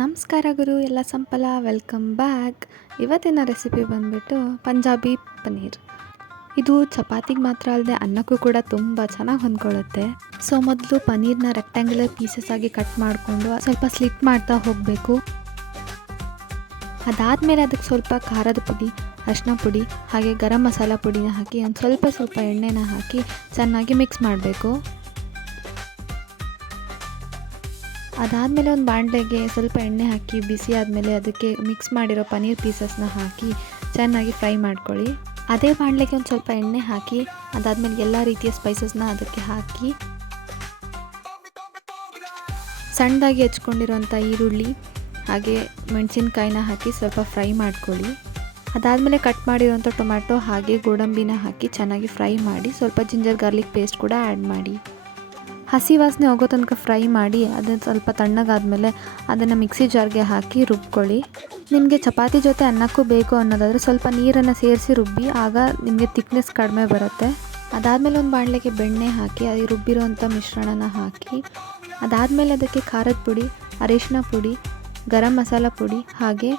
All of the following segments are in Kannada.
ನಮಸ್ಕಾರ ಗುರು, ಎಲ್ಲ ಸಂಪಲ ವೆಲ್ಕಮ್ ಬ್ಯಾಕ್. ಇವತ್ತಿನ ರೆಸಿಪಿ ಬಂದುಬಿಟ್ಟು ಪಂಜಾಬಿ ಪನ್ನೀರ್. ಇದು ಚಪಾತಿಗೆ ಮಾತ್ರ ಅಲ್ಲದೆ ಅನ್ನಕ್ಕೂ ಕೂಡ ತುಂಬ ಚೆನ್ನಾಗಿ ಹೊಂದ್ಕೊಳ್ಳುತ್ತೆ. ಸೊ ಮೊದಲು ಪನ್ನೀರ್ನ ರೆಕ್ಟ್ಯಾಂಗ್ಯುಲರ್ ಪೀಸಸ್ ಆಗಿ ಕಟ್ ಮಾಡಿಕೊಂಡು ಸ್ವಲ್ಪ ಸ್ಲಿಟ್ ಮಾಡ್ತಾ ಹೋಗಬೇಕು. ಅದಾದಮೇಲೆ ಅದಕ್ಕೆ ಸ್ವಲ್ಪ ಖಾರದ ಪುಡಿ, ಅರಿಶಿನ ಪುಡಿ ಹಾಗೆ ಗರಂ ಮಸಾಲ ಪುಡಿನ ಹಾಕಿ ಒಂದು ಸ್ವಲ್ಪ ಎಣ್ಣೆನ ಹಾಕಿ ಚೆನ್ನಾಗಿ ಮಿಕ್ಸ್ ಮಾಡಬೇಕು. ಅದಾದಮೇಲೆ ಒಂದು ಬಾಣಲೆಗೆ ಸ್ವಲ್ಪ ಎಣ್ಣೆ ಹಾಕಿ ಬಿಸಿ ಆದಮೇಲೆ ಅದಕ್ಕೆ ಮಿಕ್ಸ್ ಮಾಡಿರೋ ಪನ್ನೀರ್ ಪೀಸಸ್ನ ಹಾಕಿ ಚೆನ್ನಾಗಿ ಫ್ರೈ ಮಾಡ್ಕೊಳ್ಳಿ. ಅದೇ ಬಾಣಲೆಗೆ ಒಂದು ಸ್ವಲ್ಪ ಎಣ್ಣೆ ಹಾಕಿ ಅದಾದಮೇಲೆ ಎಲ್ಲ ರೀತಿಯ ಸ್ಪೈಸಸ್ನ ಅದಕ್ಕೆ ಹಾಕಿ ಸಣ್ಣದಾಗಿ ಹೆಚ್ಕೊಂಡಿರೋಂಥ ಈರುಳ್ಳಿ ಹಾಗೆ ಮೆಣಸಿನ್ಕಾಯಿನ ಹಾಕಿ ಸ್ವಲ್ಪ ಫ್ರೈ ಮಾಡ್ಕೊಳ್ಳಿ. ಅದಾದಮೇಲೆ ಕಟ್ ಮಾಡಿರೋಂಥ ಟೊಮ್ಯಾಟೊ ಹಾಗೆ ಗೋಡಂಬಿನ ಹಾಕಿ ಚೆನ್ನಾಗಿ ಫ್ರೈ ಮಾಡಿ ಸ್ವಲ್ಪ ಜಿಂಜರ್ ಗಾರ್ಲಿಕ್ ಪೇಸ್ಟ್ ಕೂಡ ಆ್ಯಡ್ ಮಾಡಿ ಹಸಿ ವಾಸನೆ ಹೋಗೋ ತನಕ ಫ್ರೈ ಮಾಡಿ ಅದನ್ನು ಸ್ವಲ್ಪ ತಣ್ಣಗಾದ್ಮೇಲೆ ಅದನ್ನು ಮಿಕ್ಸಿ ಜಾರ್ಗೆ ಹಾಕಿ ರುಬ್ಕೊಳ್ಳಿ. ನಿಮಗೆ ಚಪಾತಿ ಜೊತೆ ಅನ್ನಕ್ಕೂ ಬೇಕು ಅನ್ನೋದಾದರೆ ಸ್ವಲ್ಪ ನೀರನ್ನು ಸೇರಿಸಿ ರುಬ್ಬಿ, ಆಗ ನಿಮಗೆ ತಿಕ್ನೆಸ್ ಕಡಿಮೆ ಬರುತ್ತೆ. ಅದಾದಮೇಲೆ ಒಂದು ಬಾಣಲೆಗೆ ಬೆಣ್ಣೆ ಹಾಕಿ ಅದು ರುಬ್ಬಿರೋಂಥ ಮಿಶ್ರಣನ ಹಾಕಿ ಅದಾದಮೇಲೆ ಅದಕ್ಕೆ ಖಾರದ ಪುಡಿ, ಅರಿಶಿನ ಪುಡಿ, ಗರಂ ಮಸಾಲ ಪುಡಿ ಹಾಗೆ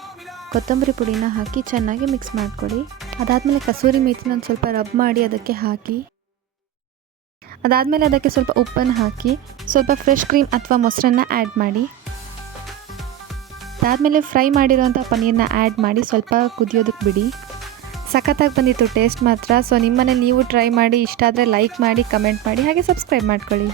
ಕೊತ್ತಂಬರಿ ಪುಡಿನ ಹಾಕಿ ಚೆನ್ನಾಗಿ ಮಿಕ್ಸ್ ಮಾಡ್ಕೊಳ್ಳಿ. ಅದಾದಮೇಲೆ ಕಸೂರಿ ಮೇಥಿನ ಒಂದು ಸ್ವಲ್ಪ ರಬ್ ಮಾಡಿ ಅದಕ್ಕೆ ಹಾಕಿ ಅದಾದಮೇಲೆ ಅದಕ್ಕೆ ಸ್ವಲ್ಪ ಉಪ್ಪನ್ನು ಹಾಕಿ ಸ್ವಲ್ಪ ಫ್ರೆಶ್ ಕ್ರೀಮ್ ಅಥವಾ ಮೊಸರನ್ನ ಆ್ಯಡ್ ಮಾಡಿ ಅದಾದಮೇಲೆ ಫ್ರೈ ಮಾಡಿರೋಂಥ ಪನ್ನೀರನ್ನ ಆ್ಯಡ್ ಮಾಡಿ ಸ್ವಲ್ಪ ಕುದಿಯೋದಕ್ಕೆ ಬಿಡಿ. ಸಖತ್ತಾಗಿ ಬಂದಿತ್ತು ಟೇಸ್ಟ್ ಮಾತ್ರ. ಸೊ ನಿಮ್ಮನೇಲಿ ನೀವು ಟ್ರೈ ಮಾಡಿ, ಇಷ್ಟ ಆದರೆ ಲೈಕ್ ಮಾಡಿ, ಕಮೆಂಟ್ ಮಾಡಿ ಹಾಗೆ ಸಬ್ಸ್ಕ್ರೈಬ್ ಮಾಡ್ಕೊಳ್ಳಿ.